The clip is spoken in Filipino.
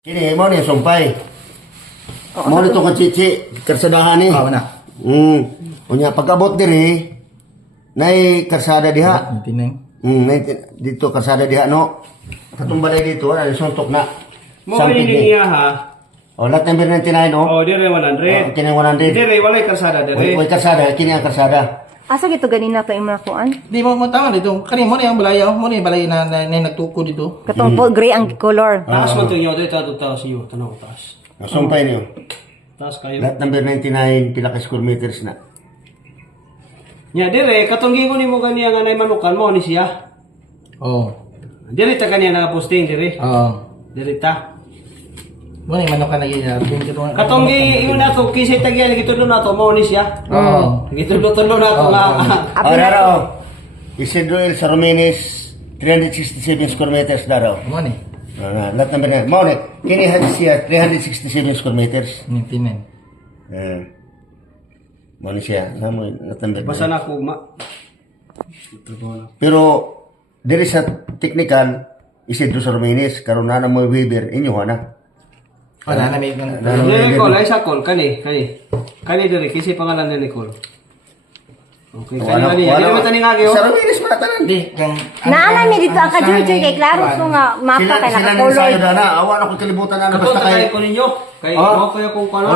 Kini mo ni sumpay. Mo nito ka chichi karsadahan ni. Oo na. Unya pagabot diri nay karsada diha. Tineng. Dito karsada diha no. Katumbalay dito ay suntok na. Mo kini niya ha. O lot number 99 no. Oh, dire 100. Kini 100. Dire walay karsada dire. Oy karsada kini ang karsada. Asa gito ganina kay mga kuan? Di mo tama dito. Kani mo na yung balay, mo na yung balay na nagtuko dito. Katong po gray ang color. Taas man tunyo dito taas iyo tanaw taas. Sumpay niyo. Taas kayo. Lot number 99 pila ka square meters na. Nya dire katong gingon nimo ganiya nga nay manukan mo ni siya. Oo. Dire ta kaniya naka-posting dire. Oo. Dire ta. Mo na yung manok ka naging Katong ingon nato kisay tagya gitudlo nato mo ni siya. Oo. Gitudlo nato nga. Daraw. Isidro El Saromenes 367 square meters daraw. Mo ni. Lot number 9. Mo ni kini siya 367 square meters. Tineng. Mo ni siya. Namo lot number. Basa na ko ma. Pero diri sa technical Isidro Saromenes karon na mo Weber inyo na. Wala na may Dire ko lay sa call kani. Kani dire kisay pangalan ni Nicole. Okay, kani niya. Dire mata ni nga gyo. Saromenes pa tanan. Di kang Naala mi dito ang kadyoy kay klaro so nga mapa kay Sila naka-color. na awa na ko kalibutan na Katong basta kay tagay ko ninyo. Kay mo kayo kung kano.